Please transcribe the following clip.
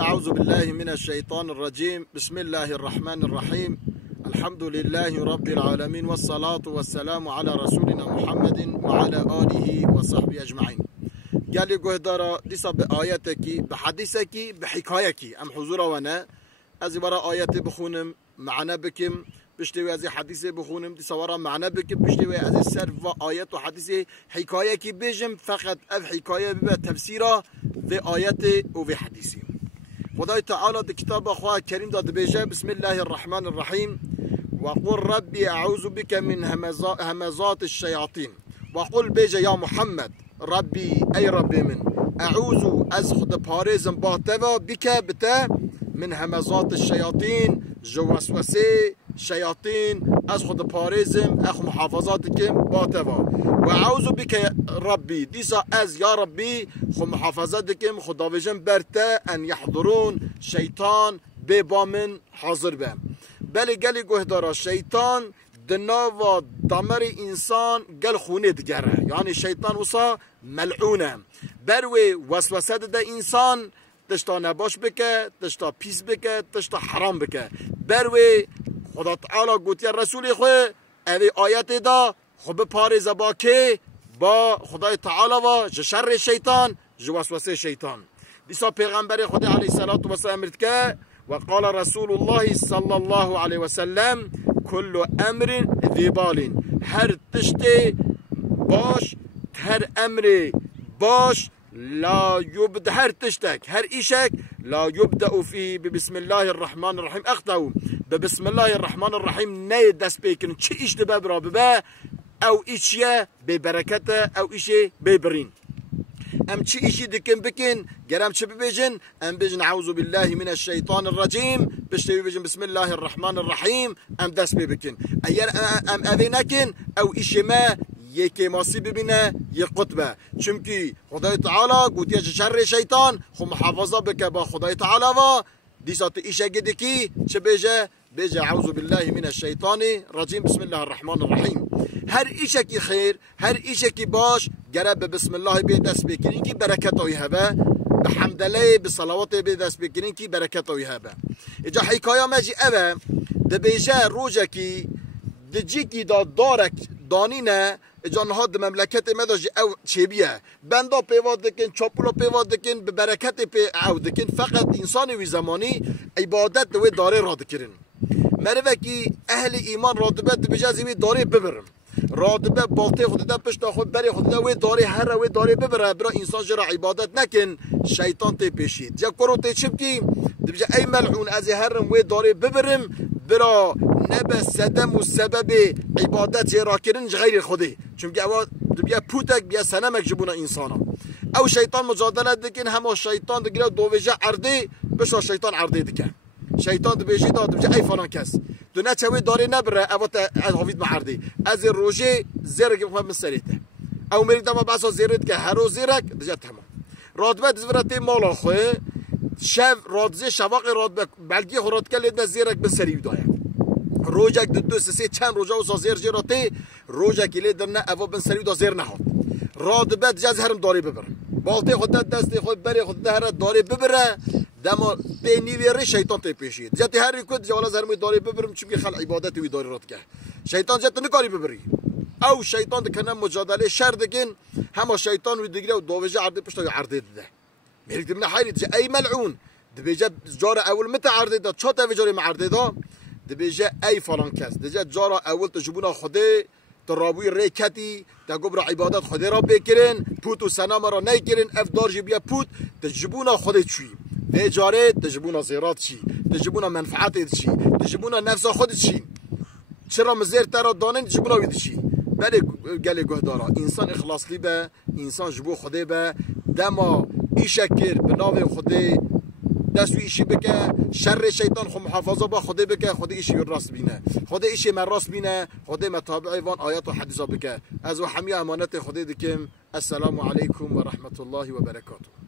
أعوذ بالله من الشيطان الرجيم. بسم الله الرحمن الرحيم. الحمد لله رب العالمين، والصلاة والسلام على رسولنا محمد وعلى آله وصحبه أجمعين. قال قهدارا ديسا بآياتكي بحديثكي بحكايكي أم حضورا وانا أزي برا آياتي بخونم معنا بكم بشتوي أزي حديثي بخونم ديسا ورا معنا بكم بشتوي أزي سرف آيات وحديثي حكايكي بيجم فقط أف حكاية ببا تفسيرا في آياتي وفي حديثي. خدای تعالی در کتاب خواه کریم داد بیجه بسم الله الرحمن الرحیم وقل ربی اعوذ بك من همزات الشیاطین وقل بیجه یا محمد ربی ای ربی من اعوذ از خود پارزم با توا بك بتا من همزات الشیاطین جو وسوسه شیاطین از خود پارزم اخ محافظات کم با توا و اعوذ بك ربی دیسا از یا ربی خو محافظات کم خداویجم برتا ان یحضرون شیطان به با من حاضر بم بلی گلی گهدارا شیطان دناوا دمر انسان گل خونه دگره یعنی شیطان وصا ملعونه بروی وسوسه ده انسان تشتا نباش بکه تشتا پیس بکه تشتا حرام بکه بروی خدا تعالی گوتی رسول خواه اوی آیت دا خب پارز با که با خدای تعالی و شر شیطان جو وسوسه شیطان دیسا پیغمبر خدا علیه الصلاة والسلام که وقال رسول الله صلی الله علیه وسلم كل امر ذی بال هر تشتی باش هر امر باش لا يبدأ هر تشتك هر إيشك لا يبدأ فيه بسم الله الرحمن الرحيم أخطأوا بسم الله الرحمن الرحيم نيد دست بيكن چه إيش دبا برا ببا أو إيشيا ببركته أو إيشي ببرين أم چه إيشي دكن بكن جرام چه ببيجن أم بيجن أعوذ بالله من الشيطان الرجيم بشتي بيجن بسم الله الرحمن الرحيم أم دست بيكن أير أم أبينكن أو إيشي ما یکی ماسی ببینه یک قطبه چونکی خدای تعالی گوتیه شر شیطان خو محافظه بکه با خدای تعالی و دیسات ایشه گده کی چه بیجه اعوذ بالله من الشیطان رجیم بسم الله الرحمن الرحیم هر ایشه کی خیر هر ایشه کی باش گره به بسم الله به دست بکنین کی برکت اوی هبه به حمدله به صلوات به دست بکنین کی برکت اوی هبه اجا حکایه ماجی اوه ده بیجه روجه کی دجی کی دارک دانینه جانها د مملکت مداج او چبیه بندا پیواد دکن چاپولا پیواد دکن به برکت پی او دکن فقط انسان وی زمانی عبادت دوی داره را دکرین مروه کی اهل ایمان رادبه بجازی وی داره ببرم رادبه بالته خود ده پشت خود بری خود ده وی داره هر وی داره ببره برا انسان جرا عبادت نکن شیطان تی پیشید جا کرو تی چب کی دبجا ای ملعون از هرم وی داره ببرم برا نبه سدم و سبب عبادت را کرن غیر خودی چونکه اول بیا پوتک بیا سنمک جبونا انسانا او شیطان مجادله دکن همه شیطان دگیره دوویجه عرضی بشا شیطان عرضی دکن شیطان دبیجی داد بجا ای فلان کس دو نه چوی داری نبره او تا حافظ معردی از روژه زیرک مخواه من سریته او میرید اما بسا زیرید که هر روز زیرک دجا تمام رادبه دزورتی مالا خواه شب رادزه شواق رادبه بلگی خوراد کلید زیرک بسری بداید روجک دو سه چند روزا و زیر جراتی روجک لی درنه اوا بن سری دا زیر نهاد راد بعد جز هرم داری ببر بالته خود دست خود بری خود هر داری ببره دما بینی ویری شیطان تی پیشید جتی هر کد جوالا زرمی داری ببرم چون خل عبادت وی داری رات که شیطان جت نکاری ببری او شیطان دکنه مجادله شر دکن همه شیطان وی دیگه و دووجه عرض پشت عرض ده میرید من حیرت ای ملعون دبیجه جار اول مت عرض ده چه تا جاری معرض ده دبیجه ای فلان کس دجا جارا اول تجبونا خوده ترابوی ریکتی تگبر عبادت خوده را بکرین پوت و سنام را نیکرین افدار جی بیا پوت تجبونا خوده چی و جاره تجبونا زیرات چی تجبونا منفعت چی تجبونا نفس خود چی چرا مزیر ترا دانین تجبونا وید چی بله گله گهدارا انسان اخلاص لی به انسان جبو خوده به دما ایشکر به نام خوده دستوی ایشی بکه شر شیطان خو محافظه با خوده بکه خوده ایشی راست بینه خوده ایشی من راست بینه خوده متابعی وان آیات و حدیثا بکه از و حمی امانت خوده دکم السلام علیکم و رحمت الله و برکاته.